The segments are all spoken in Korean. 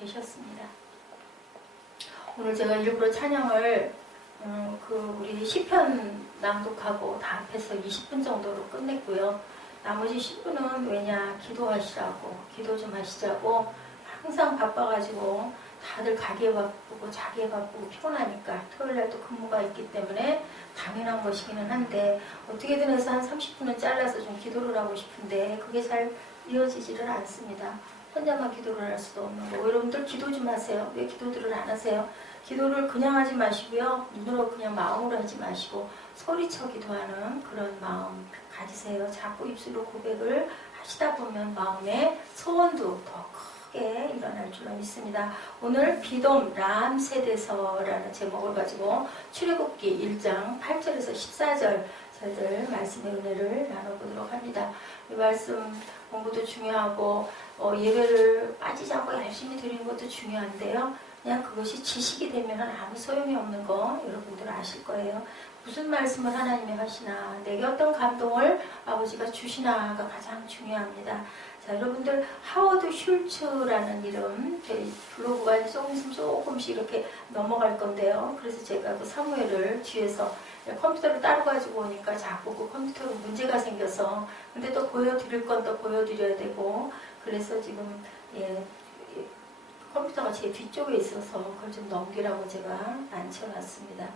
되셨습니다. 오늘 제가 일부러 찬양을 우리 시편 낭독하고 다 합해서 20분 정도로 끝냈고요. 나머지 10분은 왜냐 기도하시라고, 기도 좀 하시자고, 항상 바빠가지고 다들 가게 바쁘고 자기에 바쁘고 피곤하니까 토요일날 또 근무가 있기 때문에 당연한 것이기는 한데, 어떻게든 해서 한 30분은 잘라서 좀 기도를 하고 싶은데 그게 잘 이어지지를 않습니다. 혼자만 기도를 할 수도 없는 거고. 여러분들 기도 좀 하세요. 왜 기도들을 안 하세요? 기도를 그냥 하지 마시고요, 눈으로 그냥 마음으로 하지 마시고 소리쳐 기도하는 그런 마음 가지세요. 자꾸 입술로 고백을 하시다 보면 마음의 소원도 더 크게 일어날 줄로 믿습니다. 오늘 비돔 람세대서라는 제목을 가지고 출애굽기 1장 8절에서 14절 저희들 말씀의 은혜를 나눠보도록 합니다. 이 말씀 공부도 중요하고 예배를 빠지지 않고 열심히 드리는 것도 중요한데요. 그냥 그것이 지식이 되면 아무 소용이 없는 거 여러분들 아실 거예요. 무슨 말씀을 하나님이 하시나, 내게 어떤 감동을 아버지가 주시나가 가장 중요합니다. 자, 여러분들 하워드 슐츠라는 이름, 블로그가 조금씩 이렇게 넘어갈 건데요. 그래서 제가 그 사무엘을 뒤에서 컴퓨터를 따로 가지고 오니까 자꾸 그 컴퓨터로 문제가 생겨서, 근데 또 보여드릴 건 또 보여드려야 되고, 그래서 지금 컴퓨터가 제 뒤쪽에 있어서 그걸 좀 넘기라고 제가 앉혀놨습니다.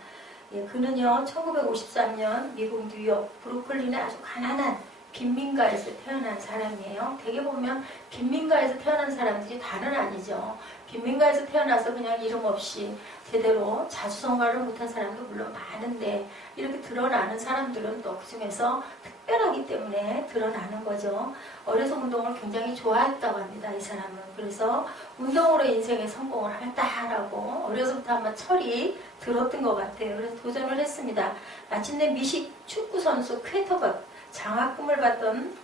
그는요 1953년 미국 뉴욕 브루클린의 아주 가난한 빈민가에서 태어난 사람이에요. 대개 보면 빈민가에서 태어난 사람들이 다는 아니죠. 빈민가에서 태어나서 그냥 이름 없이 제대로 자수성가를 못한 사람도 물론 많은데, 이렇게 드러나는 사람들은 또 그중에서 특별하기 때문에 드러나는 거죠. 어려서 운동을 굉장히 좋아했다고 합니다, 이 사람은. 그래서 운동으로 인생에 성공을 하겠다라고 어려서부터 아마 철이 들었던 것 같아요. 그래서 도전을 했습니다. 마침내 미식 축구 선수 퀘터박 장학금을 받던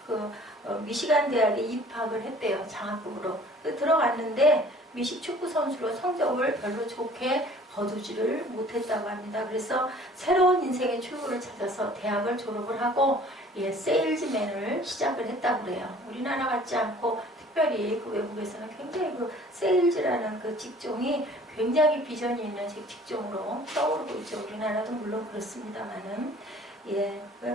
미시간 대학에 입학을 했대요. 장학금으로. 들어갔는데 미식 축구 선수로 성적을 별로 좋게 거두지를 못했다고 합니다. 그래서 새로운 인생의 출구를 찾아서 대학을 졸업을 하고 세일즈맨을 시작을 했다고 그래요. 우리나라 같지 않고 특별히 그 외국에서는 굉장히 그 세일즈라는 그 직종이 굉장히 비전이 있는 직종으로 떠오르고 있죠. 우리나라도 물론 그렇습니다만은.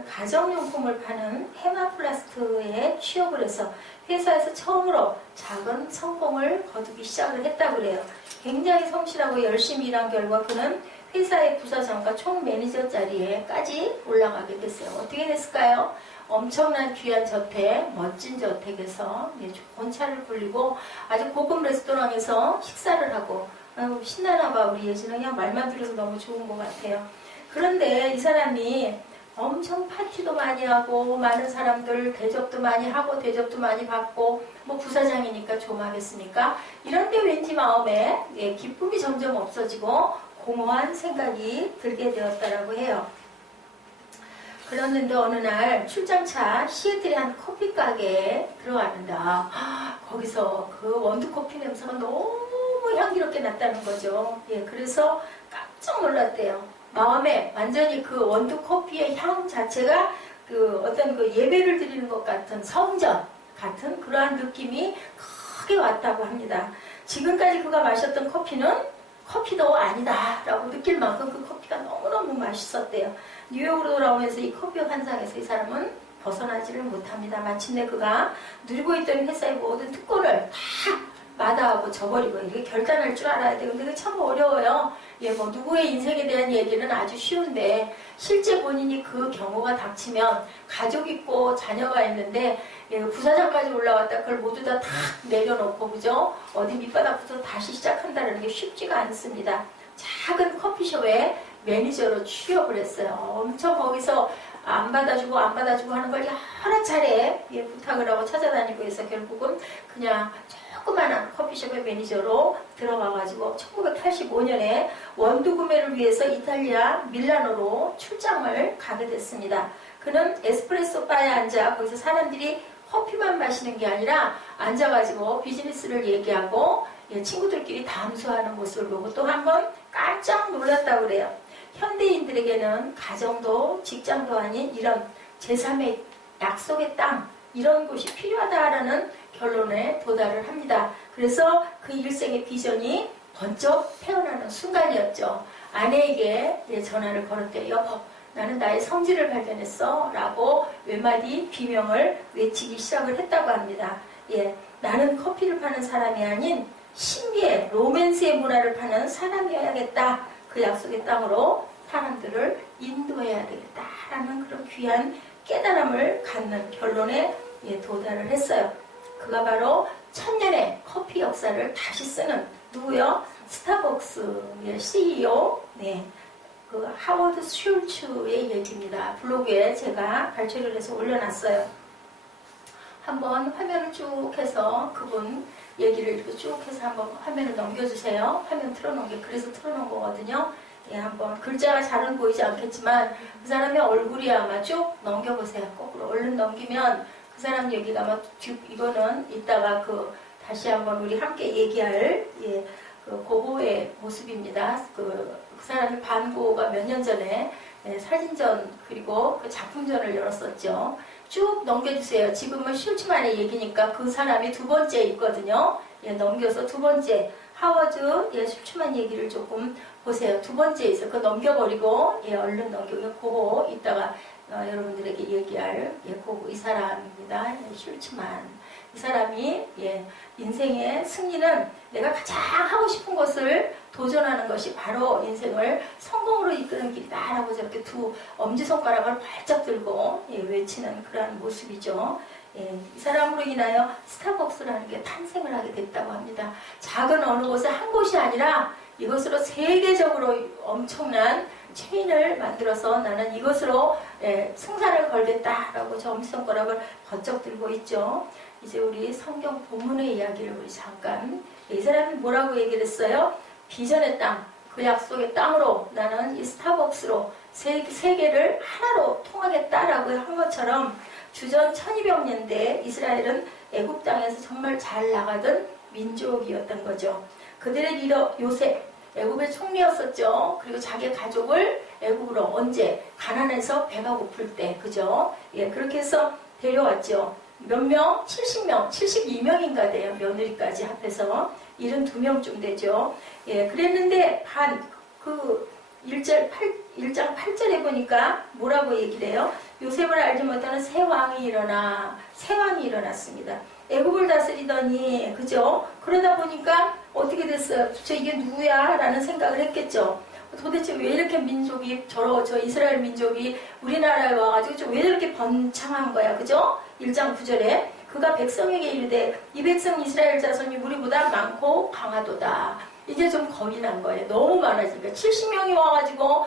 가정용품을 파는 헤마플라스트에 취업을 해서 회사에서 처음으로 작은 성공을 거두기 시작을 했다고 그래요. 굉장히 성실하고 열심히 일한 결과 그는 회사의 부사장과 총 매니저 자리에까지 올라가게 됐어요. 어떻게 됐을까요? 엄청난 귀한 저택, 멋진 저택에서 좋은 차를 굴리고 아주 고급 레스토랑에서 식사를 하고, 신나나 봐. 우리 예지는 그냥 말만 들어도 너무 좋은 것 같아요. 그런데 이 사람이 엄청 파티도 많이 하고 많은 사람들 대접도 많이 하고 대접도 많이 받고, 뭐 부사장이니까 좀 하겠습니까? 이런데 왠지 마음에 기쁨이 점점 없어지고 공허한 생각이 들게 되었다라고 해요. 그랬는데 어느 날 출장차 시애틀의 한 커피 가게에 들어왔는데 거기서 그 원두커피 냄새가 너무 향기롭게 났다는 거죠. 그래서 깜짝 놀랐대요. 마음에 완전히 그 원두 커피의 향 자체가 어떤 예배를 드리는 것 같은 성전 같은 그러한 느낌이 크게 왔다고 합니다. 지금까지 그가 마셨던 커피는 커피도 아니다라고 느낄 만큼 그 커피가 너무너무 맛있었대요. 뉴욕으로 돌아오면서 이 커피 환상에서 이 사람은 벗어나지를 못합니다. 마침내 그가 누리고 있던 회사의 모든 특권을 다 마다하고 저버리고 이렇게 결단할 줄 알아야 돼요. 근데 그게 참 어려워요. 누구의 인생에 대한 얘기는 아주 쉬운데 실제 본인이 그 경우가 닥치면 가족 있고 자녀가 있는데 부사장까지 올라왔다 그걸 모두 다 내려놓고 그죠? 어디 밑바닥부터 다시 시작한다는 게 쉽지가 않습니다. 작은 커피숍에 매니저로 취업을 했어요. 엄청 거기서 안 받아주고 하는 걸 여러 차례 부탁을 하고 찾아다니고 해서 결국은 그냥 조그마한 커피숍의 매니저로 들어가가지고 1985년에 원두 구매를 위해서 이탈리아 밀라노로 출장을 가게 됐습니다. 그는 에스프레소 바에 앉아 거기서 사람들이 커피만 마시는 게 아니라 앉아가지고 비즈니스를 얘기하고 친구들끼리 담소하는 모습을 보고 또 한 번 깜짝 놀랐다고 그래요. 현대인들에게는 가정도 직장도 아닌 이런 제3의 약속의 땅, 이런 곳이 필요하다라는 결론에 도달을 합니다. 그래서 그 일생의 비전이 번쩍 태어나는 순간이었죠. 아내에게 전화를 걸었대요. 여보, 나는 나의 성질을 발견했어 라고 몇 마디 비명을 외치기 시작을 했다고 합니다. 나는 커피를 파는 사람이 아닌 신비의 로맨스의 문화를 파는 사람이어야겠다. 그 약속의 땅으로 사람들을 인도해야 되겠다라는 그런 귀한 깨달음을 갖는 결론에 도달을 했어요. 그가 바로 천년의 커피 역사를 다시 쓰는 누구요? 스타벅스의 CEO 그 하워드 슐츠의 얘기입니다. 블로그에 제가 발췌를 해서 올려놨어요. 한번 화면을 쭉 해서 그분 얘기를 이렇게 쭉 해서 한번 화면을 넘겨주세요. 화면 틀어놓은 게 그래서 틀어놓은 거거든요. 한번 글자가 잘은 보이지 않겠지만 그 사람의 얼굴이 아마 쭉 넘겨보세요. 거꾸로 얼른 넘기면 그 사람 얘기가 아마 이거는 이따가 다시 한번 우리 함께 얘기할 그 고고의 모습입니다. 그 사람이 반고가 몇 년 전에 사진전 그리고 그 작품전을 열었었죠. 쭉 넘겨주세요. 지금은 슐츠만의 얘기니까 그 사람이 두 번째 있거든요. 넘겨서 두 번째 하워드 슐츠만 얘기를 조금 보세요. 두 번째 있어요. 그거 넘겨버리고 얼른 넘기고 그거 이따가 여러분들에게 얘기할 이 사람입니다. 슐츠만. 이 사람이 인생의 승리는 내가 가장 하고 싶은 것을 도전하는 것이 바로 인생을 성공으로 이끄는 길이다 라고 저렇게 두 엄지손가락을 발짝 들고 외치는 그러한 모습이죠. 이 사람으로 인하여 스타벅스라는 게 탄생을 하게 됐다고 합니다. 작은 어느 곳에 한 곳이 아니라 이것으로 세계적으로 엄청난 체인을 만들어서 나는 이것으로 승산을 걸겠다라고 저 엄지손가락을 번쩍 들고 있죠. 이제 우리 성경 본문의 이야기를 우리 잠깐 이 사람이 뭐라고 얘기를 했어요? 비전의 땅, 그 약속의 땅으로 나는 이 스타벅스로 세계를 하나로 통하겠다라고 한 것처럼 주전 1200년대 이스라엘은 애굽 땅에서 정말 잘 나가던 민족이었던 거죠. 그들의 리더 요셉, 애굽의 총리였었죠. 그리고 자기 가족을 애굽으로 언제? 가난해서 배가 고플 때, 그죠? 그렇게 해서 데려왔죠. 몇 명? 70명, 72명인가 돼요. 며느리까지 합해서 72명쯤 되죠. 그랬는데 그 1장 8절에 보니까 뭐라고 얘기를 해요? 요셉을 알지 못하는 새 왕이 일어났습니다. 애굽을 다스리더니 그죠? 그러다 보니까 어떻게 됐어요? 저 이게 누구야? 라는 생각을 했겠죠. 도대체 왜 이렇게 민족이 저 이스라엘 민족이 우리나라에 와가지고 왜 이렇게 번창한 거야? 그죠? 1장 9절에 그가 백성에게 이르되 이 백성 이스라엘 자손이 우리보다 많고 강하도다. 이제 좀 겁이 난 거예요. 너무 많아지니까 70명이 와가지고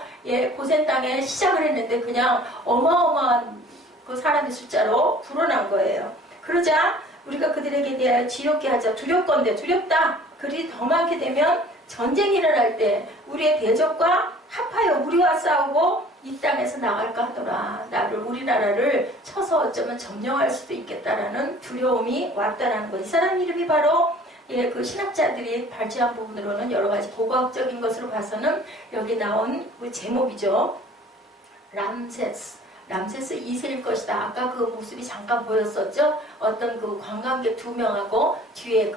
고센 땅에 시작을 했는데 그냥 어마어마한 그 사람의 숫자로 불어난 거예요. 그러자 우리가 그들에게 대하여 지겹게 하자. 두렵건대 두렵다. 그리 더 많게 되면 전쟁이 일어날 때 우리의 대적과 합하여 우리와 싸우고 이 땅에서 나갈까 하더라. 우리나라를 쳐서 어쩌면 점령할 수도 있겠다라는 두려움이 왔다라는 것. 이 사람 이름이 바로 그 신학자들이 발췌한 부분으로는 여러 가지 고고학적인 것으로 봐서는 여기 나온 그 제목이죠. 람세스 2세일 것이다. 아까 그 모습이 잠깐 보였었죠. 어떤 그 관광객 2명하고 뒤에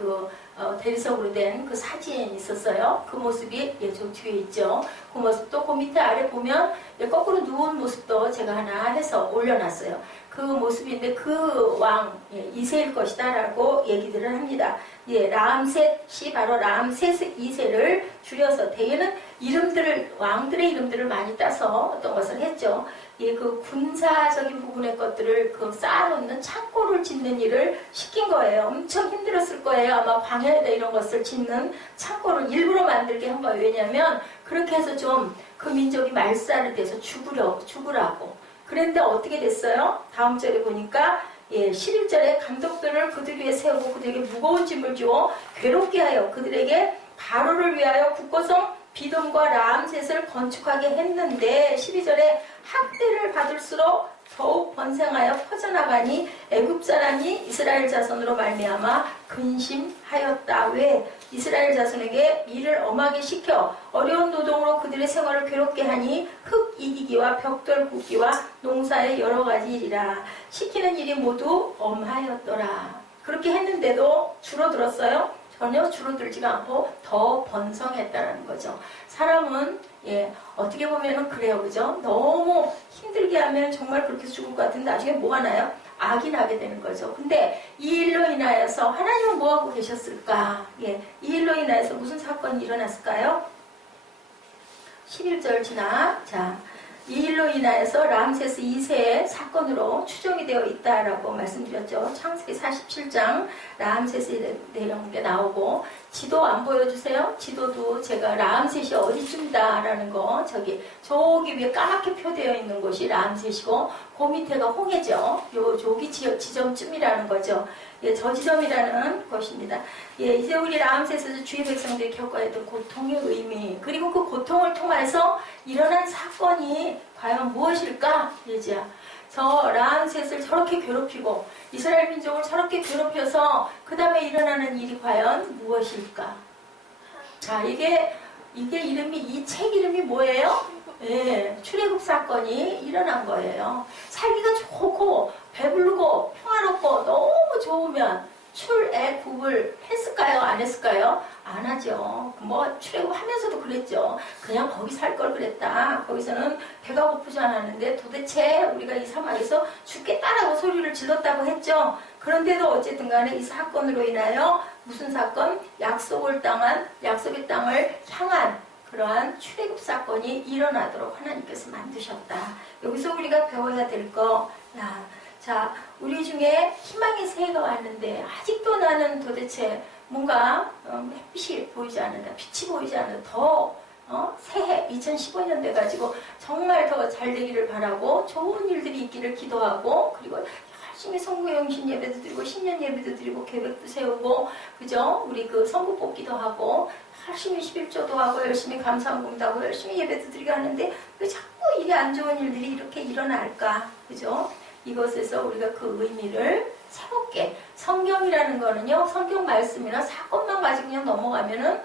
대리석으로 된 그 사진이 있었어요. 그 모습이 저 뒤에 있죠. 그 모습도 그 밑에 아래 보면 거꾸로 누운 모습도 제가 하나 해서 올려놨어요. 그 모습인데 그 왕 2세일 것이다 라고 얘기들을 합니다. 람셋이 바로 람셋 2세를 줄여서 대개는 왕들의 이름들을 많이 따서 어떤 것을 했죠. 그 군사적인 부분의 것들을 쌓아놓는 창고를 짓는 일을 시킨 거예요. 엄청 힘들었을 거예요. 아마 광야에다 이런 것을 짓는 창고를 일부러 만들게 한 거예요. 왜냐하면 그렇게 해서 좀 그 민족이 말살을 돼서 죽으라고. 그런데 어떻게 됐어요? 다음 절에 보니까 11절에 감독들을 그들 위에 세우고 그들에게 무거운 짐을 주어 괴롭게 하여 그들에게 바로를 위하여 국고성 비돔과 람셋을 건축하게 했는데 12절에 학대를 받을수록 더욱 번성하여 퍼져나가니 애굽 사람이 이스라엘 자손으로 말미암아 근심하였다. 왜? 이스라엘 자손에게 일을 엄하게 시켜 어려운 노동으로 그들의 생활을 괴롭게 하니 흙 이기기와 벽돌 굽기와 농사의 여러 가지 일이라. 시키는 일이 모두 엄하였더라. 그렇게 했는데도 줄어들었어요? 전혀 줄어들지가 않고 더 번성했다는 거죠. 사람은 어떻게 보면은 그래요, 그죠? 너무 힘들게 하면 정말 그렇게 죽을 것 같은데 나중에 뭐가 나요? 악이 나게 되는 거죠. 근데 이 일로 인하여서 하나님은 뭐하고 계셨을까? 이 일로 인하여서 무슨 사건이 일어났을까요? 11절 자, 이 일로 인하여서 람세스 2세의 사건으로 추정이 되어 있다라고 말씀드렸죠. 창세기 47장 람세스에 대한 게 나오고, 지도 안 보여주세요? 지도도 제가 람셋이 어디쯤이다라는 거, 저기 위에 까맣게 표되어 있는 곳이 람셋이고, 그 밑에가 홍해죠. 저기 지점쯤이라는 거죠. 저 지점이라는 것입니다. 이제 우리 람셋에서 주의 백성들이 겪어야 했던 고통의 의미, 그리고 그 고통을 통해서 일어난 사건이 과연 무엇일까? 저 람셋을 저렇게 괴롭히고 이스라엘 민족을 저렇게 괴롭혀서 그 다음에 일어나는 일이 과연 무엇일까? 자, 이게 이름이, 이 책 이름이 뭐예요? 출애굽 사건이 일어난 거예요. 살기가 좋고 배부르고 평화롭고 너무 좋으면 출애굽을 했을까요? 안 했을까요? 안 하죠. 출애굽하면서도 그랬죠. 그냥 거기 살 걸 그랬다. 거기서는 배가 고프지 않았는데 도대체 우리가 이 사막에서 죽겠다라고 소리를 질렀다고 했죠. 그런데도 어쨌든 간에 이 사건으로 인하여 무슨 사건? 약속의 땅을 향한 그러한 출애굽 사건이 일어나도록 하나님께서 만드셨다. 여기서 우리가 배워야 될 거, 자, 우리 중에 희망의 새해가 왔는데 아직도 나는 도대체 뭔가 햇빛이 보이지 않는다, 빛이 보이지 않는다, 더 새해 2015년 돼가지고 정말 더 잘 되기를 바라고 좋은 일들이 있기를 기도하고, 그리고 열심히 성구영신 예배도 드리고 신년 예배도 드리고 계획도 세우고, 그죠? 우리 그 성구 뽑기도 하고 열심히 11조도 하고 열심히 감사함금도 하고 열심히 예배도 드리고 하는데 왜 자꾸 이게 안 좋은 일들이 이렇게 일어날까? 그죠? 이것에서 우리가 그 의미를 새롭게, 성경이라는 거는요, 성경 말씀이나 사건만 가지고 그냥 넘어가면은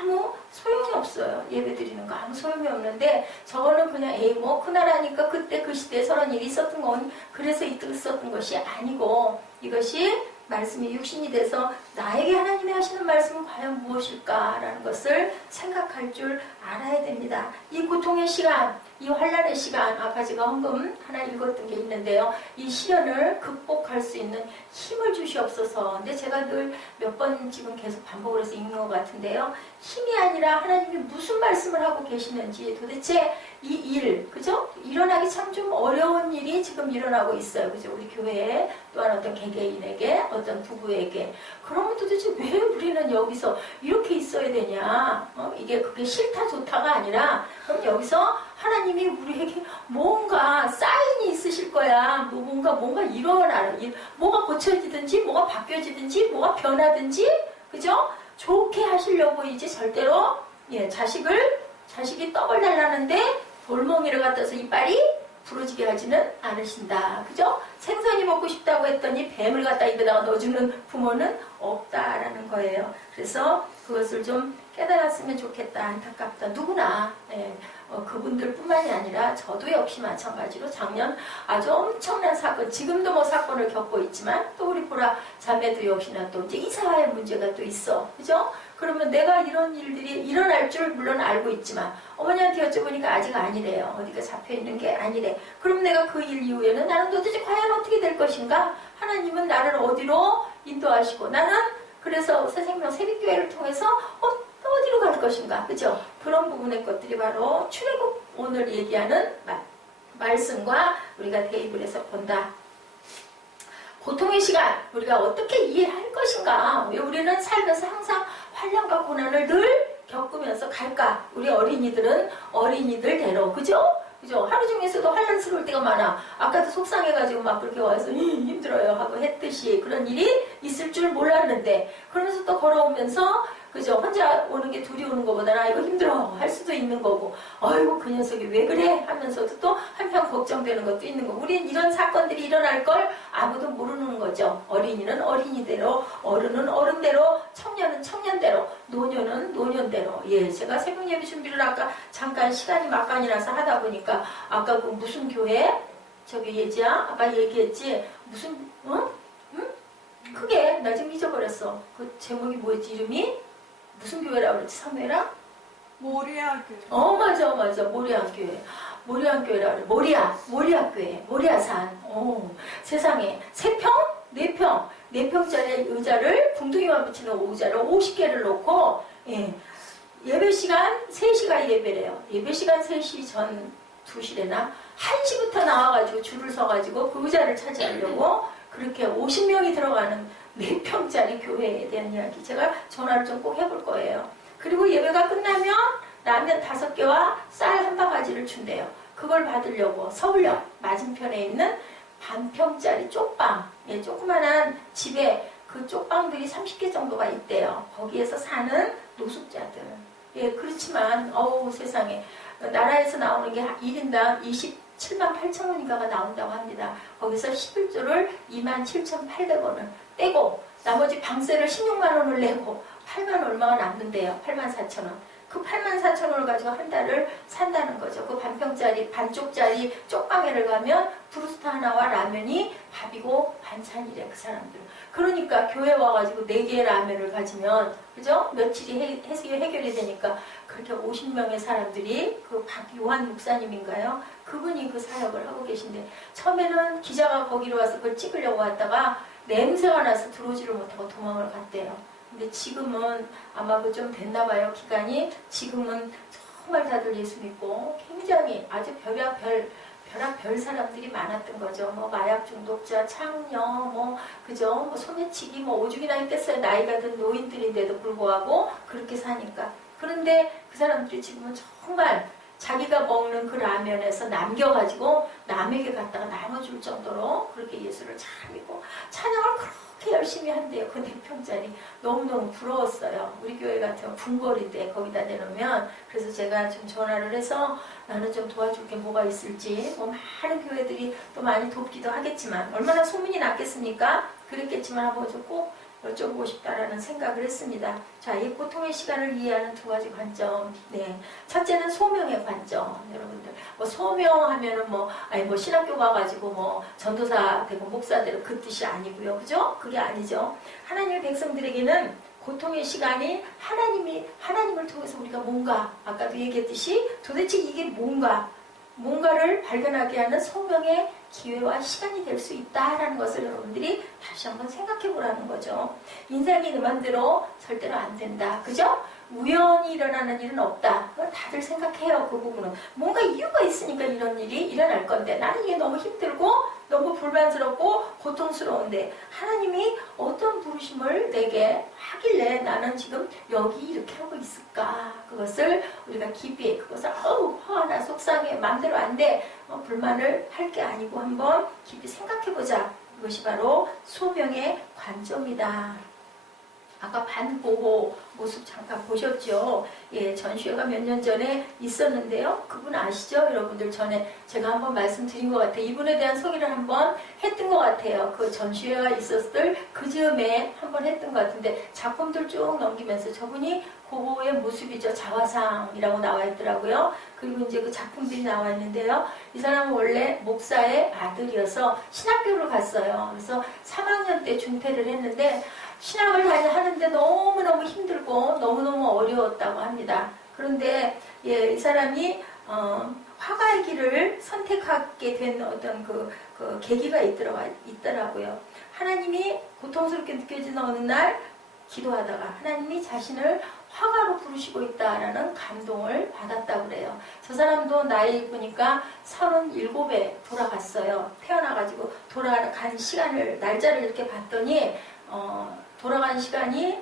아무 소용이 없어요. 예배 드리는 거 아무 소용이 없는데, 저거는 그냥 그날 하니까 그때 그 시대에 저런 일이 있었던 건 그래서 있었던 것이 아니고, 이것이 말씀이 육신이 돼서 나에게 하나님이 하시는 말씀은 과연 무엇일까라는 것을 생각할 줄 알아야 됩니다. 이 고통의 시간, 이 환난의 시간, 아까 제가 헌금 하나 읽었던 게 있는데요. 이 시련을 극복할 수 있는 힘을 주시옵소서. 근데 제가 늘 몇 번 지금 계속 반복을 해서 읽는 것 같은데요. 힘이 아니라 하나님이 무슨 말씀을 하고 계시는지, 도대체 이 일, 그죠? 일어나기 참 좀 어려운 일이 지금 일어나고 있어요. 그죠? 우리 교회에, 또한 어떤 개개인에게, 어떤 부부에게. 그러면 도대체 왜 우리는 여기서 이렇게 있어야 되냐? 그게 싫다 좋다가 아니라, 그럼 여기서 하나님이 우리에게 뭔가 사인이 있으실 거야. 뭔가 일어나는, 뭐가 고쳐지든지, 뭐가 바뀌어지든지, 뭐가 변하든지, 그죠? 좋게 하시려고 이제 절대로, 자식이 떡을 달라는데 돌멩이를 갖다서 이빨이 부러지게 하지는 않으신다. 그죠? 생선이 먹고 싶다고 했더니 뱀을 갖다 입에다가 넣어주는 부모는 없다라는 거예요. 그래서 그것을 좀 깨달았으면 좋겠다. 안타깝다. 누구나 그분들 뿐만이 아니라 저도 역시 마찬가지로 작년 아주 엄청난 사건, 지금도 뭐 사건을 겪고 있지만 또 우리 보라 자매도 역시나 또 이제 이사와의 문제가 또 있어. 그죠? 그러면 내가 이런 일들이 일어날 줄 물론 알고 있지만 어머니한테 여쭤보니까 아직 아니래요. 어디가 잡혀있는 게 아니래. 그럼 내가 그 일 이후에는 나는 도대체 과연 어떻게 될 것인가? 하나님은 나를 어디로 인도하시고, 나는 그래서 새생명 새벽교회를 통해서 어디로 갈 것인가? 그죠? 그런 부분의 것들이 바로 출애굽 오늘 얘기하는 말씀과 우리가 대입을 해서 본다. 고통의 시간, 우리가 어떻게 이해할 것인가? 왜 우리는 살면서 항상 환난과 고난을 늘 겪으면서 갈까? 우리 어린이들은 어린이들대로, 그죠? 하루 중에서도 환난스러울 때가 많아. 아까도 속상해가지고 막 그렇게 와서 힘들어요 하고 했듯이 그런 일이 있을 줄 몰랐는데, 그러면서 또 걸어오면서, 그죠? 혼자 오는 게 둘이 오는 것보다는 이거 힘들어 할 수도 있는 거고, 아이고 그 녀석이 왜 그래 하면서도 또 한편 걱정되는 것도 있는 거고, 우린 이런 사건들이 일어날 걸 아무도 모르는 거죠. 어린이는 어린이대로, 어른은 어른대로, 청년은 청년대로, 노년은 노년대로. 제가 새벽 예배 준비를 아까 잠깐 시간이 막간이라서 하다 보니까, 아까 그 무슨 교회? 저기 아까 얘기했지? 무슨, 크게 나 지금 잊어버렸어. 그 제목이 뭐였지? 이름이? 무슨 교회라고 그랬지? 사무엘아? 모리아 교회. 맞아. 모리아 교회. 모리아 교회라고 그래. 모리아 교회. 모리아산. 세상에. 3평? 4평. 4평짜리 의자를, 궁둥이만 붙이는 의자를 50개를 놓고, 예배 시간 3시가 예배래요. 예배 시간 3시 전 2시래나 1시부터 나와가지고 줄을 서가지고 그 의자를 차지하려고 그렇게 50명이 들어가는 4평짜리 교회에 대한 이야기. 제가 전화를 좀 꼭 해볼 거예요. 그리고 예배가 끝나면 라면 5개와 쌀 1바가지를 준대요. 그걸 받으려고 서울역 맞은편에 있는 반평짜리 쪽방, 조그만한 집에 그 쪽방들이 30개 정도가 있대요. 거기에서 사는 노숙자들. 그렇지만 세상에 나라에서 나오는 게 1인당 27만 8천 원인가가 나온다고 합니다. 거기서 11조를 27,800원을 떼고 나머지 방세를 16만 원을 내고 8만 얼마가 남는데요. 8만 4천 원. 그 8만 4천 원을 가지고 한 달을 산다는 거죠. 그 반평짜리, 반쪽짜리 쪽방에를 가면 브루스타 하나와 라면이 밥이고 반찬이래, 그 사람들. 그러니까 교회 와가지고 4개의 라면을 가지면, 그죠? 며칠이 해결이 되니까 그렇게 50명의 사람들이 그 박요한 목사님인가요? 그분이 그 사역을 하고 계신데, 처음에는 기자가 거기로 와서 그걸 찍으려고 왔다가 냄새가 나서 들어오지를 못하고 도망을 갔대요. 근데 지금은 아마 그 좀 됐나 봐요, 기간이. 지금은 정말 다들 예수 믿고 굉장히 아주 별의별 사람들이 많았던 거죠. 마약 중독자, 창녀, 그죠? 소매치기, 오죽이나 했겠어요. 나이가 든 노인들인데도 불구하고 그렇게 사니까. 그런데 그 사람들이 지금은 정말 자기가 먹는 그 라면에서 남겨가지고 남에게 갖다가 나눠줄 정도로 그렇게 예수를 잘 믿고 찬양을 그렇게 열심히 한대요. 그 4평짜리. 너무너무 부러웠어요. 우리 교회 같은 궁궐인데 거기다 내놓으면. 그래서 제가 좀 전화를 해서 나는 좀 도와줄 게 뭐가 있을지. 많은 교회들이 또 많이 돕기도 하겠지만 얼마나 소문이 났겠습니까? 그랬겠지만 한번 좀 꼭 여쭤보고 싶다라는 생각을 했습니다. 자, 이 고통의 시간을 이해하는 2가지 관점. 첫째는 소명의 관점. 여러분들, 소명하면은 신학교 가가지고 전도사 되고 목사 되고 그 뜻이 아니고요. 그죠? 그게 아니죠. 하나님의 백성들에게는 고통의 시간이 하나님을 통해서 우리가 뭔가, 아까도 얘기했듯이 도대체 이게 뭔가를 발견하게 하는 소명의 기회와 시간이 될 수 있다라는 것을 여러분들이 다시 한번 생각해 보라는 거죠. 인생이 내 맘대로 절대로 안 된다. 그죠? 우연히 일어나는 일은 없다. 다들 생각해요. 그 부분은. 뭔가 이유가 있으니까 이런 일이 일어날 건데 나는 이게 너무 힘들고 너무 불만스럽고 고통스러운데 하나님이 어떤 부르심을 내게 하길래 나는 지금 여기 이렇게 하고 있을까? 그것을 우리가 깊이 그것을 화가 나 속상해 맘대로 안 돼. 불만을 할 게 아니고 한번 깊이 생각해보자. 이것이 바로 소명의 관점이다. 아까 반보호 모습 잠깐 보셨죠? 전시회가 몇 년 전에 있었는데요. 그분 아시죠? 여러분들 전에 제가 한번 말씀드린 것 같아요. 이분에 대한 소개를 한번 했던 것 같아요. 그 전시회가 있었을 그 즈음에 한번 했던 것 같은데 작품들 쭉 넘기면서 저분이 고고의 모습이죠. 자화상이라고 나와 있더라고요. 그리고 이제 그 작품들이 나와 있는데요. 이 사람은 원래 목사의 아들이어서 신학교를 갔어요. 그래서 3학년 때 중퇴를 했는데 신학을 하는데 너무너무 힘들고 너무너무 어려웠다고 합니다. 그런데 이 사람이 화가의 길을 선택하게 된 어떤 그 계기가 있더라고요. 하나님이 고통스럽게 느껴지는 어느 날 기도하다가 하나님이 자신을 화가로 부르시고 있다라는 감동을 받았다고 그래요. 저 사람도 나이 보니까 37에 돌아갔어요. 태어나가지고 돌아간 시간을 날짜를 이렇게 봤더니 돌아간 시간이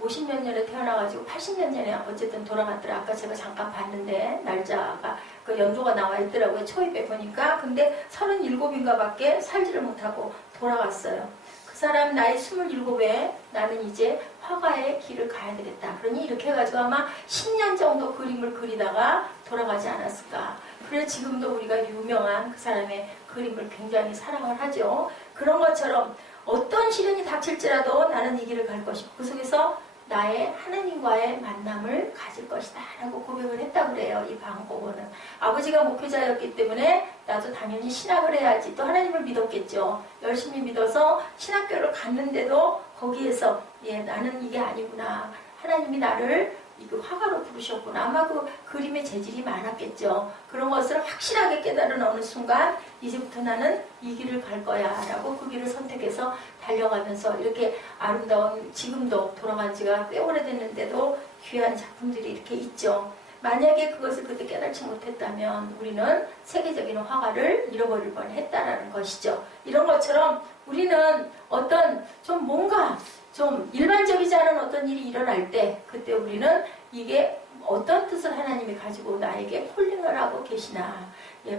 50몇 년에 태어나가지고 80년 전에 어쨌든 돌아갔더라. 아까 제가 잠깐 봤는데 날짜가 그 연도가 나와 있더라고요. 초입에 보니까. 근데 37인가 밖에 살지를 못하고 돌아갔어요. 그 사람 나이 27에 나는 이제 화가의 길을 가야 되겠다. 그러니 이렇게 해가지고 아마 10년 정도 그림을 그리다가 돌아가지 않았을까. 그래 지금도 우리가 유명한 그 사람의 그림을 굉장히 사랑을 하죠. 그런 것처럼 어떤 시련이 닥칠지라도 나는 이 길을 갈 것이고 그 속에서 나의 하나님과의 만남을 가질 것이다 라고 고백을 했다고 그래요. 이 방법은 아버지가 목회자였기 때문에 나도 당연히 신학을 해야지, 또 하나님을 믿었겠죠. 열심히 믿어서 신학교를 갔는데도 거기에서 나는 이게 아니구나, 하나님이 나를 화가로 부르셨구나, 아마 그 그림의 재질이 많았겠죠. 그런 것을 확실하게 깨달은 어느 순간 이제부터 나는 이 길을 갈 거야 라고 그 길을 선택해서 달려가면서 이렇게 아름다운, 지금도 돌아간 지가 꽤 오래됐는데도 귀한 작품들이 이렇게 있죠. 만약에 그것을 그때 깨닫지 못했다면 우리는 세계적인 화가를 잃어버릴 뻔했다라는 것이죠. 이런 것처럼 우리는 어떤 좀 뭔가 좀 일반적이지 않은 어떤 일이 일어날 때 그때 우리는 이게 어떤 뜻을 하나님이 가지고 나에게 콜링을 하고 계시나,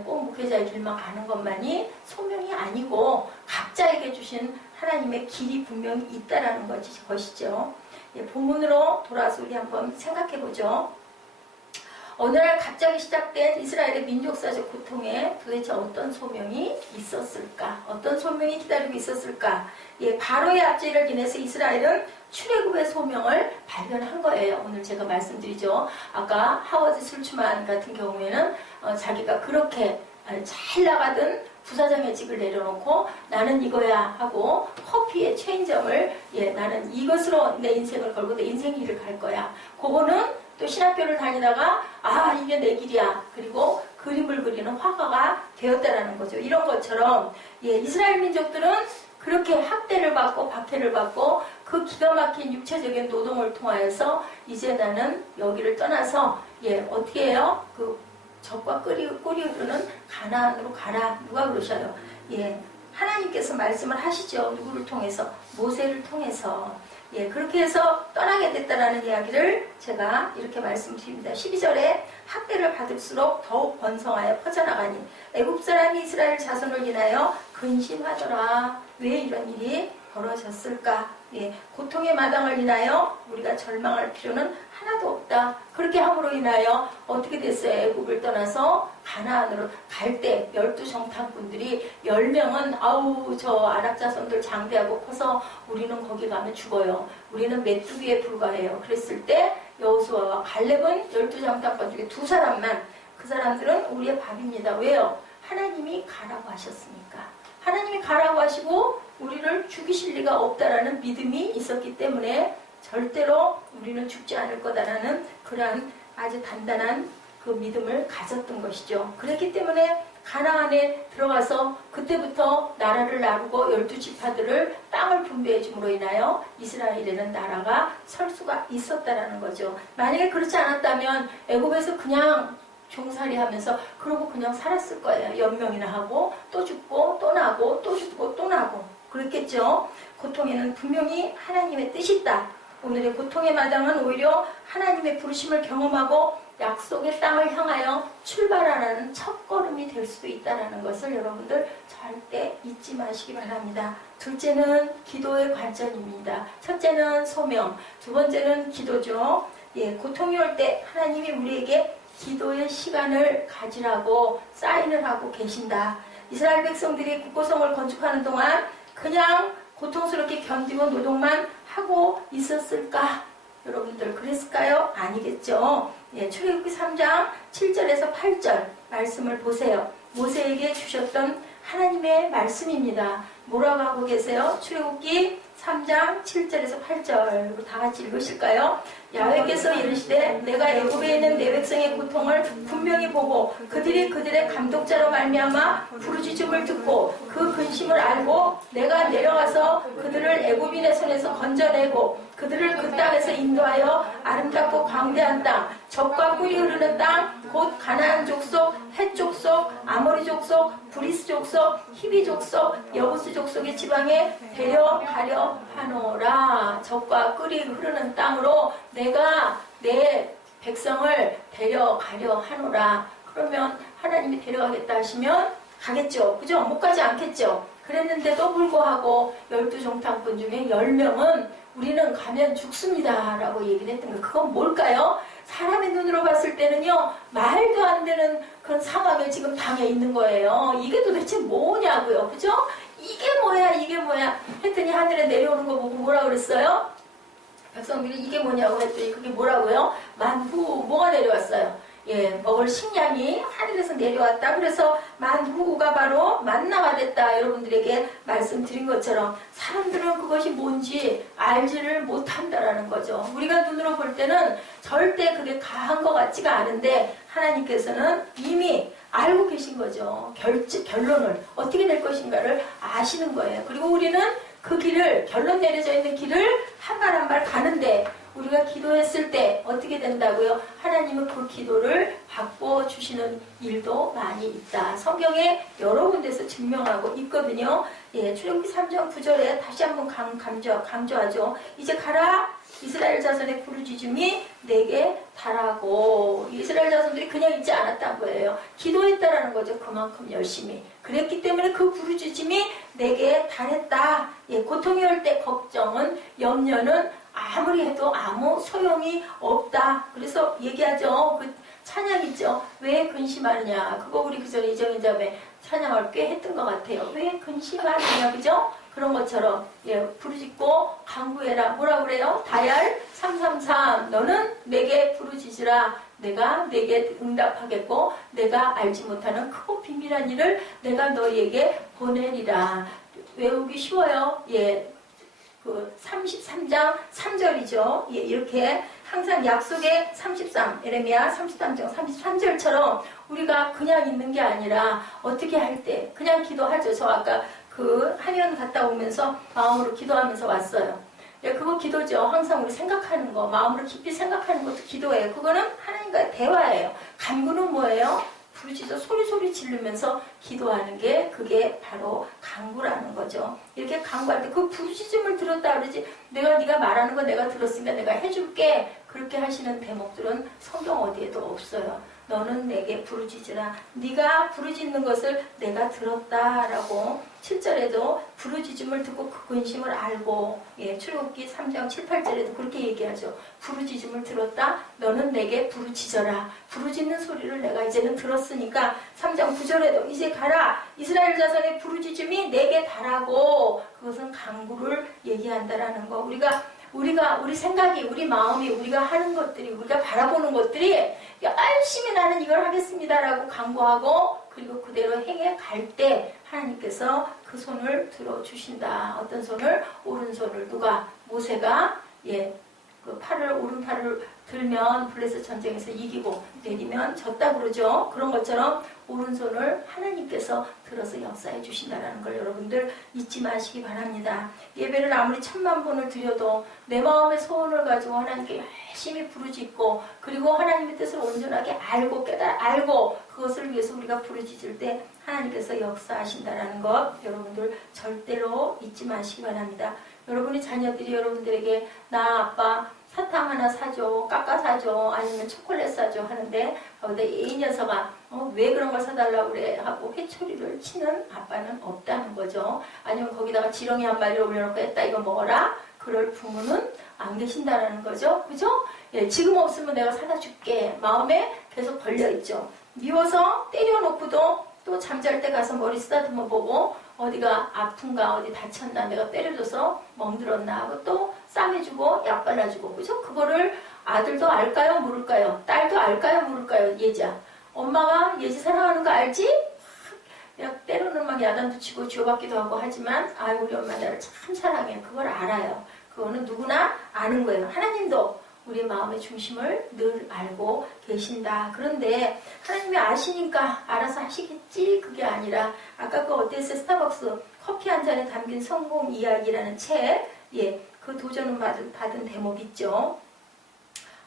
꼭 목회자의 길만 가는 것만이 소명이 아니고 각자에게 주신 하나님의 길이 분명히 있다라는 것이죠. 본문으로 돌아와서 우리 한번 생각해보죠. 어느 날 갑자기 시작된 이스라엘의 민족사적 고통에 도대체 어떤 소명이 있었을까? 어떤 소명이 기다리고 있었을까? 바로의 압제를 인해서 이스라엘은 출애굽의 소명을 발견한 거예요. 오늘 제가 말씀드리죠. 아까 하워드 술츠만 같은 경우에는 자기가 그렇게 잘 나가던 부사장의직을 내려놓고 나는 이거야 하고 커피의 체인점을 나는 이것으로 내 인생을 걸고 내 인생 길을 갈 거야. 그거는 또 신학교를 다니다가 이게 내 길이야. 그리고 그림을 그리는 화가가 되었다라는 거죠. 이런 것처럼 이스라엘 민족들은 그렇게 학대를 받고 박해를 받고 그 기가 막힌 육체적인 노동을 통하여서 이제 나는 여기를 떠나서 어떻게 해요? 그 젖과 꿀이 흐르는 가나안으로 가라. 누가 그러셔요? 하나님께서 말씀을 하시죠. 누구를 통해서? 모세를 통해서. 그렇게 해서 떠나게 됐다라는 이야기를 제가 이렇게 말씀드립니다. 12절에 학대를 받을수록 더욱 번성하여 퍼져나가니 애굽 사람이 이스라엘 자손을 인하여 근심하더라. 왜 이런 일이 벌어졌을까? 고통의 마당을 인하여 우리가 절망할 필요는 하나도 없다. 그렇게 함으로 인하여 어떻게 됐어요? 애굽을 떠나서 가나안으로 갈 때 12정탐꾼들이 10명은 아우 저 아랍 자손들 장대하고 커서 우리는 거기 가면 죽어요. 우리는 메뚜기에 불과해요. 그랬을 때 여호수아와 갈렙은 12정탐꾼 중에 2사람만, 그 사람들은 우리의 밥입니다. 왜요? 하나님이 가라고 하셨으니까. 하나님이 가라고 하시고 우리를 죽이실 리가 없다라는 믿음이 있었기 때문에 절대로 우리는 죽지 않을 거다라는 그러한 아주 단단한 그 믿음을 가졌던 것이죠. 그랬기 때문에 가나안에 들어가서 그때부터 나라를 나누고 12지파들을 땅을 분배해 줌으로 인하여 이스라엘에는 나라가 설 수가 있었다라는 거죠. 만약에 그렇지 않았다면 애굽에서 그냥 종살이 하면서 그러고 그냥 살았을 거예요. 연명이나 하고 또 죽고 또 나고 또 죽고 또 나고 그랬겠죠. 고통에는 분명히 하나님의 뜻이 있다. 오늘의 고통의 마당은 오히려 하나님의 부르심을 경험하고 약속의 땅을 향하여 출발하는 첫걸음이 될 수도 있다는 것을 여러분들 절대 잊지 마시기 바랍니다. 둘째는 기도의 관점입니다. 첫째는 소명, 두 번째는 기도죠. 고통이 올 때 하나님이 우리에게 기도의 시간을 가지라고 사인을 하고 계신다. 이스라엘 백성들이 국고성을 건축하는 동안 그냥 고통스럽게 견디고 노동만 하고 있었을까? 여러분들 그랬을까요? 아니겠죠. 출애굽기 3장 7절에서 8절 말씀을 보세요. 모세에게 주셨던 하나님의 말씀입니다. 뭐라고 하고 계세요? 출애굽기 3장 7절에서 8절 다 같이 읽으실까요? 야훼께서 이르시되 내가 애굽에 있는 내 백성의 고통을 분명히 보고 그들의 감독자로 말미암아 부르짖음을 듣고 그 근심을 알고 내가 내려가서 그들을 애굽인의 손에서 건져내고 그들을 그 땅에서 인도하여 아름답고 광대한 땅, 젖과 꿀이 흐르는 땅, 곧 가나안 족속, 헷 족속, 아모리 족속, 브리스 족속, 히비 족속, 여부스 족속의 지방에 데려가려 하노라. 젖과 꿀이 흐르는 땅으로 내가 내 백성을 데려가려 하노라. 그러면 하나님이 데려가겠다 하시면 가겠죠. 그죠? 못 가지 않겠죠. 그랬는데도 불구하고 12정탐꾼 중에 10명은 우리는 가면 죽습니다 라고 얘기를 했던 거예요. 그건 뭘까요? 사람의 눈으로 봤을 때는요, 말도 안 되는 그런 상황에 지금 당해 있는 거예요. 이게 도대체 뭐냐고요. 그죠? 이게 뭐야 했더니 하늘에 내려오는 거 보고 뭐라 그랬어요? 백성들이 이게 뭐냐고 했더니 그게 뭐라고요? 만후 뭐가 내려왔어요? 예, 먹을 식량이 하늘에서 내려왔다. 그래서 만후가 바로 만나가 됐다. 여러분들에게 말씀드린 것처럼 사람들은 그것이 뭔지 알지를 못한다라는 거죠. 우리가 눈으로 볼 때는 절대 그게 가한 것 같지가 않은데 하나님께서는 이미 알고 계신 거죠. 결론을 어떻게 될 것인가를 아시는 거예요. 그리고 우리는 그 길을, 결론 내려져 있는 길을 한 발 한 발 가는데 우리가 기도했을 때 어떻게 된다고요? 하나님은 그 기도를 바꿔주시는 일도 많이 있다. 성경에 여러 군데서 증명하고 있거든요. 예, 출애굽기 3장 9절에 다시 한번 강조하죠. 이제 가라. 이스라엘 자손의 부르짖음이 내게 달하고. 이스라엘 자손들이 그냥 있지 않았다는 거예요. 기도했다라는 거죠. 그만큼 열심히. 그랬기 때문에 그 부르짖음이 내게 달했다. 예, 고통이 올 때 걱정은, 염려는 아무리 해도 아무 소용이 없다. 그래서 얘기하죠. 그 찬양 있죠. 왜 근심하느냐. 그거 우리 그전에 이정현 자매 찬양을 꽤 했던 것 같아요. 왜 근심하느냐. 그죠? 그런 것처럼 예, 부르짖고 간구해라. 뭐라 그래요? 다얄 333 너는 내게 부르짖으라. 내가 내게 응답하겠고 내가 알지 못하는 크고 비밀한 일을 내가 너희에게 보내리라. 외우기 쉬워요. 예, 그 33장 3절이죠. 예, 이렇게 항상 약속의 33, 에레미야 33장 33절처럼 우리가 그냥 있는 게 아니라 어떻게 할 때 그냥 기도하죠. 저 아까 그 한의원 갔다 오면서 마음으로 기도하면서 왔어요. 예, 그거 기도죠. 항상 우리 생각하는 거, 마음으로 깊이 생각하는 것도 기도예요. 그거는 하나님과의 대화예요. 간구는 뭐예요? 부르짖어 소리 지르면서 기도하는 게 그게 바로 간구라는 거죠. 이렇게 간구할 때 그 부르짖음을 들었다 그러지 내가 네가 말하는 거 내가 들었으니까 내가 해줄게. 그렇게 하시는 대목들은 성경 어디에도 없어요. 너는 내게 부르짖으라. 네가 부르짖는 것을 내가 들었다라고 7절에도 부르짖음을 듣고 그 근심을 알고 예, 출애굽기 3장 7, 8절에도 그렇게 얘기하죠. 부르짖음을 들었다. 너는 내게 부르짖어라. 부르짖는 소리를 내가 이제는 들었으니까 3장 9절에도 이제 가라. 이스라엘 자손의 부르짖음이 내게 달하고 그것은 간구를 얘기한다라는 거. 우리 생각이, 우리 마음이, 우리가 하는 것들이, 우리가 바라보는 것들이 열심히 나는 이걸 하겠습니다라고 간구하고 그리고 그대로 행해 갈 때 하나님께서 그 손을 들어주신다. 어떤 손을? 오른손을. 누가? 모세가 예, 그 오른팔을 들면 블레셋 전쟁에서 이기고 내리면 졌다 그러죠. 그런 것처럼 오른손을 하나님께서 들어서 역사해 주신다는 걸 여러분들 잊지 마시기 바랍니다. 예배를 아무리 1000만 번을 드려도 내 마음의 소원을 가지고 하나님께 열심히 부르짖고 그리고 하나님의 뜻을 온전하게 알고 알고 그것을 위해서 우리가 부르짖을 때 하나님께서 역사하신다는 것 여러분들 절대로 잊지 마시기 바랍니다. 여러분의 자녀들이 여러분들에게 나 아빠 사탕 하나 사줘, 깎아 사줘, 아니면 초콜릿 사줘 하는데 근데 이 녀석아 왜 그런 걸 사달라고 그래 하고 회초리를 치는 아빠는 없다는 거죠. 아니면 거기다가 지렁이 한 마리 올려놓고 했다 이거 먹어라. 그럴 부모는 안 계신다는 거죠. 그죠? 예, 지금 없으면 내가 사다 줄게. 마음에 계속 걸려있죠. 미워서 때려놓고도 또 잠잘 때 가서 머리 쓰다듬어 보고 어디가 아픈가 어디 다쳤나 내가 때려줘서 멍들었나 하고 또 쌈해주고 약 발라주고 그죠? 그거를 아들도 알까요? 모를까요? 딸도 알까요? 모를까요? 예자 엄마가 예지 사랑하는 거 알지? 그냥 때로는 막 야단도 치고 쥐어받기도 하고 하지만 우리 엄마 나를 참 사랑해. 그걸 알아요. 그거는 누구나 아는 거예요. 하나님도 우리 마음의 중심을 늘 알고 계신다. 그런데 하나님이 아시니까 알아서 하시겠지 그게 아니라 아까 그 어땠어요? 스타벅스 커피 한 잔에 담긴 성공 이야기라는 책 예, 그 도전을 받은 대목 있죠.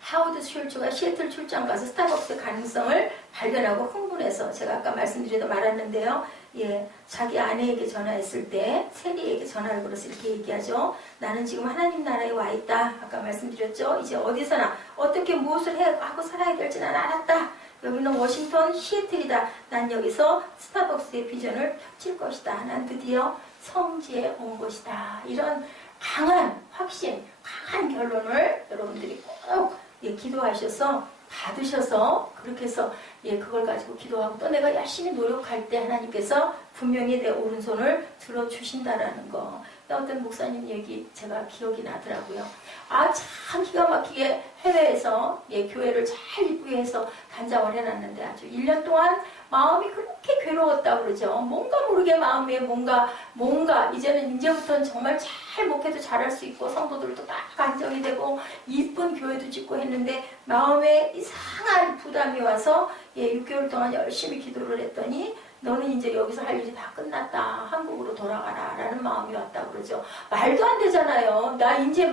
하워드 슐츠가 시애틀 출장 가서 스타벅스 가능성을 발견하고 흥분해서 제가 아까 말씀드려도 말았는데요. 예, 자기 아내에게 전화했을 때 세리에게 전화를 걸어서 이렇게 얘기하죠. 나는 지금 하나님 나라에 와 있다. 아까 말씀드렸죠. 이제 어디서나 어떻게 무엇을 하고 살아야 될지 난 알았다. 여기는 워싱턴 시애틀이다. 난 여기서 스타벅스의 비전을 펼칠 것이다. 난 드디어 성지에 온 것이다. 이런 강한 확신, 강한 결론을 여러분들이 꼭 기도하셔서 받으셔서 그렇게 해서 예, 그걸 가지고 기도하고 또 내가 열심히 노력할 때 하나님께서 분명히 내 오른손을 들어주신다라는 거. 어떤 목사님 얘기 제가 기억이 나더라고요. 아, 참 기가 막히게 해외에서 예, 교회를 잘 이쁘게 해서 단장을 해놨는데 아주 1년 동안 마음이 그렇게 괴로웠다고 그러죠. 뭔가 모르게 마음에 뭔가 이제부터는 정말 잘 목회도 잘할 수 있고 성도들도 딱 안정이 되고 이쁜 교회도 짓고 했는데 마음에 이상한 부담이 와서 예, 6개월 동안 열심히 기도를 했더니 너는 이제 여기서 할 일이 다 끝났다. 한국으로 돌아가라. 라는 마음이 왔다고 그러죠. 말도 안 되잖아요. 나 이제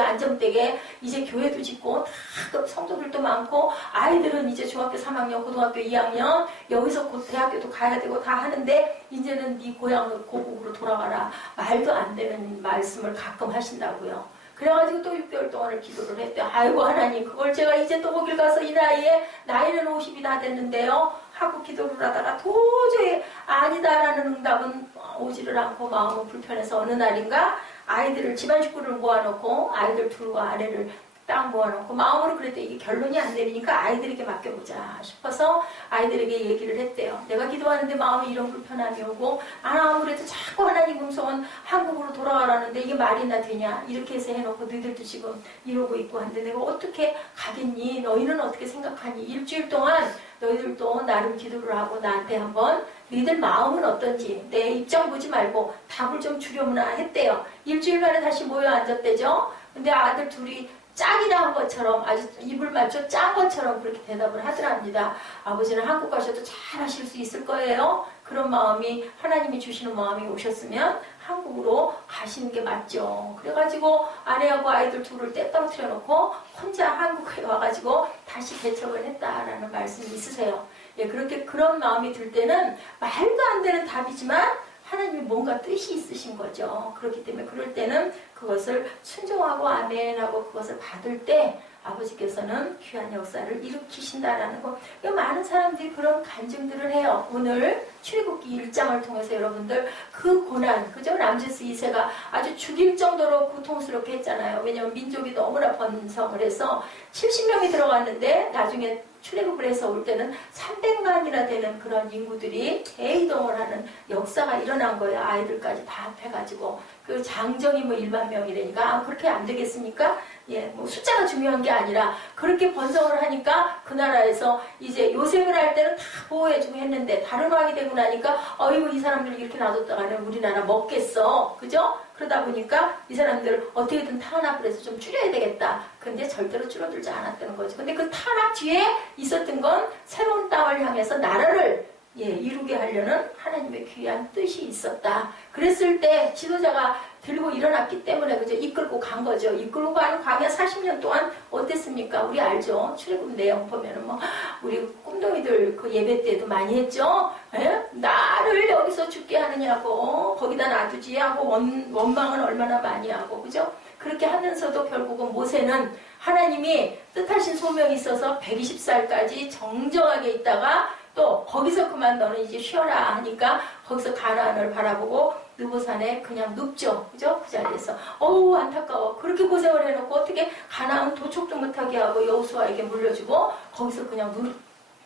안정되게 이제 교회도 짓고 다 성도들도 많고 아이들은 이제 중학교 3학년, 고등학교 2학년 여기서 곧 대학교도 가야 되고 다 하는데 이제는 네 고향 고국으로 돌아가라. 말도 안 되는 말씀을 가끔 하신다고요. 그래가지고 또 6개월 동안을 기도를 했대요. 아이고 하나님 그걸 제가 이제 또 거길 가서 이 나이에 나이는 50이 다 됐는데요. 하고 기도를 하다가 도저히 아니다라는 응답은 오지를 않고 마음은 불편해서 어느 날인가 아이들을 집안 식구를 모아놓고 아이들 둘과 아래를 딱 모아놓고 마음으로 그랬더니 이게 결론이 안 되니까 아이들에게 맡겨보자 싶어서 아이들에게 얘기를 했대요. 내가 기도하는데 마음에 이런 불편함이 오고 아무래도 자꾸 하나님 음성은 한국으로 돌아가라는데 이게 말이나 되냐 이렇게 해서 해놓고 너희들도 지금 이러고 있고 한데 내가 어떻게 가겠니? 너희는 어떻게 생각하니? 일주일 동안 너희들도 나름 기도를 하고 나한테 한번 너희들 마음은 어떤지 내 입장 보지 말고 답을 좀 주려무나 했대요. 일주일 만에 다시 모여 앉았대죠. 근데 아들 둘이 짝이 난 것처럼 아주 입을 맞춰 짠 것처럼 그렇게 대답을 하더랍니다. 아버지는 한국 가셔도 잘 하실 수 있을 거예요. 그런 마음이 하나님이 주시는 마음이 오셨으면 한국으로 가시는 게 맞죠. 그래가지고 아내하고 아이들 둘을 떼 떨어뜨려 놓고 혼자 한국에 와가지고 다시 개척을 했다라는 말씀이 있으세요. 예, 그렇게 그런 마음이 들 때는 말도 안 되는 답이지만 하나님이 뭔가 뜻이 있으신 거죠. 그렇기 때문에 그럴 때는 그것을 순종하고 아멘하고 그것을 받을 때 아버지께서는 귀한 역사를 일으키신다라는 거. 많은 사람들이 그런 간증들을 해요. 오늘 출애굽기 1장을 통해서 여러분들 그 고난, 그죠? 람세스 2세가 아주 죽일 정도로 고통스럽게 했잖아요. 왜냐하면 민족이 너무나 번성을 해서 70명이 들어갔는데 나중에 출애굽을 해서 올 때는 300만이나 되는 그런 인구들이 대이동을 하는 역사가 일어난 거예요. 아이들까지 다 합해가지고. 그 장정이 뭐 1만 명이라니까 그렇게 안 되겠습니까? 예, 뭐 숫자가 중요한 게 아니라 그렇게 번성을 하니까 그 나라에서 이제 요셉을 할 때는 다 보호해주고 했는데 다른 왕이 되고 나니까 어이구 이 사람들 이렇게 놔뒀다가는 우리나라 먹겠어. 그죠? 그러다 보니까 이 사람들 어떻게든 탄압을 해서 좀 줄여야 되겠다. 근데 절대로 줄어들지 않았다는 거죠. 근데 그 탄압 뒤에 있었던 건 새로운 땅을 향해서 나라를 이루게 하려는 하나님의 귀한 뜻이 있었다. 그랬을 때 지도자가 들고 일어났기 때문에 그죠? 이끌고 간 거죠. 이끌고 가는 광야 40년 동안 어땠습니까? 우리 알죠? 출애굽 내용 보면은 뭐 우리 꿈동이들 그 예배 때도 많이 했죠. 에? 나를 여기서 죽게 하느냐고 거기다 놔두지 하고 원망을 얼마나 많이 하고 그죠? 그렇게 하면서도 결국은 모세는 하나님이 뜻하신 소명이 있어서 120살까지 정정하게 있다가 또 거기서 그만 너는 이제 쉬어라 하니까 거기서 가나안을 바라보고 느보산에 그냥 눕죠. 그죠? 그 자리에서 어우 안타까워. 그렇게 고생을 해놓고 어떻게 가나안 도착도 못하게 하고 여호수아에게 물려주고 거기서 그냥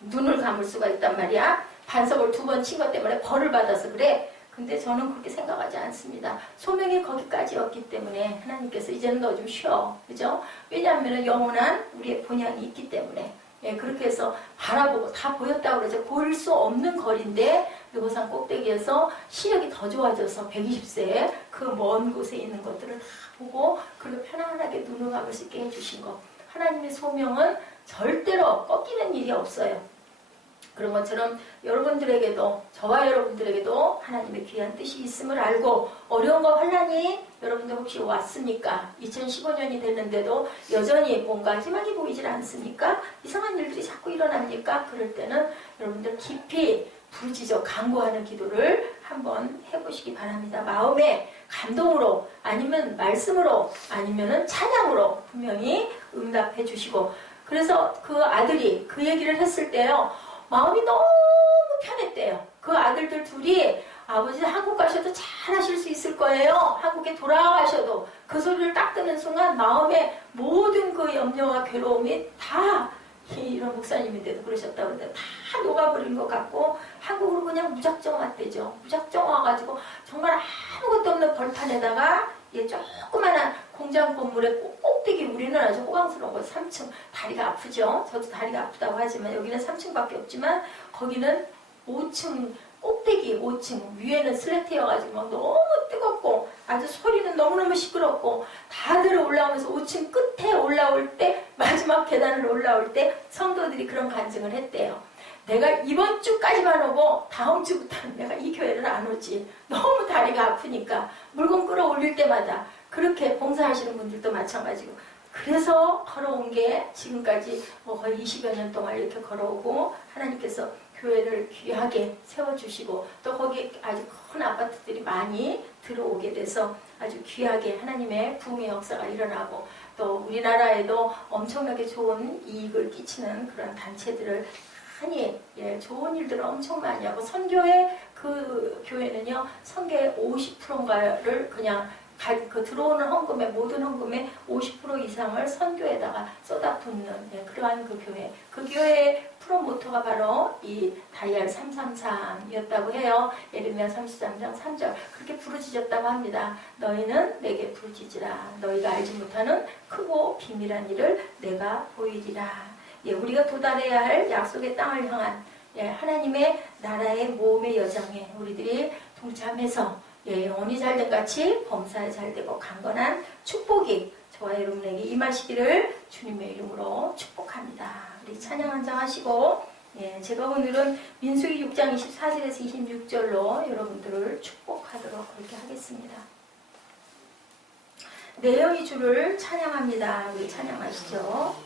눈을 감을 수가 있단 말이야. 반석을 2번 친 것 때문에 벌을 받아서 그래. 근데 저는 그렇게 생각하지 않습니다. 소명이 거기까지였기 때문에 하나님께서 이제는 너 좀 쉬어. 그죠? 왜냐하면 영원한 우리의 본향이 있기 때문에. 예, 그렇게 해서 바라보고 다 보였다고 그러죠. 볼 수 없는 거리인데 느보산 꼭대기에서 시력이 더 좋아져서 120세에 그 먼 곳에 있는 것들을 다 보고 그리고 편안하게 눈을 감을 수 있게 해주신 것. 하나님의 소명은 절대로 꺾이는 일이 없어요. 그런 것처럼 여러분들에게도 저와 여러분들에게도 하나님의 귀한 뜻이 있음을 알고 어려운 거 환난이 여러분들 혹시 왔습니까? 2015년이 됐는데도 여전히 뭔가 희망이 보이질 않습니까? 이상한 일들이 자꾸 일어납니까? 그럴 때는 여러분들 깊이 부르짖어 간구하는 기도를 한번 해보시기 바랍니다. 마음의 감동으로 아니면 말씀으로 아니면 찬양으로 분명히 응답해 주시고 그래서 그 아들이 그 얘기를 했을 때요. 마음이 너무 편했대요. 그 아들들 둘이 아버지 한국 가셔도 잘 하실 수 있을 거예요. 한국에 돌아가셔도 그 소리를 딱 듣는 순간 마음의 모든 그 염려와 괴로움이 다 이런 목사님인데도 그러셨다고 그러는데 다 녹아버린 것 같고 한국으로 그냥 무작정 왔대죠. 무작정 와가지고 정말 아무것도 없는 벌판에다가 조그만한 공장 건물의 꼭대기 우리는 아주 호강스러운 거 3층 다리가 아프죠. 저도 다리가 아프다고 하지만 여기는 3층밖에 없지만 거기는 5층 꼭대기 5층 위에는 슬래트여가지고 막 너무 뜨겁고 아주 소리는 너무너무 시끄럽고 다들 올라오면서 5층 끝에 올라올 때 마지막 계단을 올라올 때 성도들이 그런 간증을 했대요. 내가 이번 주까지만 오고 다음 주부터는 내가 이 교회를 안 오지. 너무 다리가 아프니까 물건 끌어올릴 때마다 그렇게 봉사하시는 분들도 마찬가지고 그래서 걸어온 게 지금까지 뭐 거의 20여 년 동안 이렇게 걸어오고 하나님께서 교회를 귀하게 세워주시고 또 거기에 아주 큰 아파트들이 많이 들어오게 돼서 아주 귀하게 하나님의 부흥의 역사가 일어나고 또 우리나라에도 엄청나게 좋은 이익을 끼치는 그런 단체들을 많이 좋은 일들을 엄청 많이 하고 선교의 그 교회는요 선교의 50%인가를 그냥 그 들어오는 헌금의 모든 헌금의 50% 이상을 선교에다가 쏟아붓는 그러한 그 교회. 그 교회의 프로모터가 바로 이 다이알 333이었다고 해요. 예레미야 33장 3절 그렇게 부르짖었다고 합니다. 너희는 내게 부르짖으라. 너희가 알지 못하는 크고 비밀한 일을 내가 보이리라. 우리가 도달해야 할 약속의 땅을 향한 하나님의 나라의 모험의 여정에 우리들이 동참해서 영혼이 잘된 같이 범사에 잘되고 강건한 축복이 저와 여러분에게 임하시기를 주님의 이름으로 축복합니다. 우리 찬양 한 장 하시고 제가 오늘은 민수기 6장 24절에서 26절로 여러분들을 축복하도록 그렇게 하겠습니다. 내 영이 주를 찬양합니다. 우리 찬양하시죠.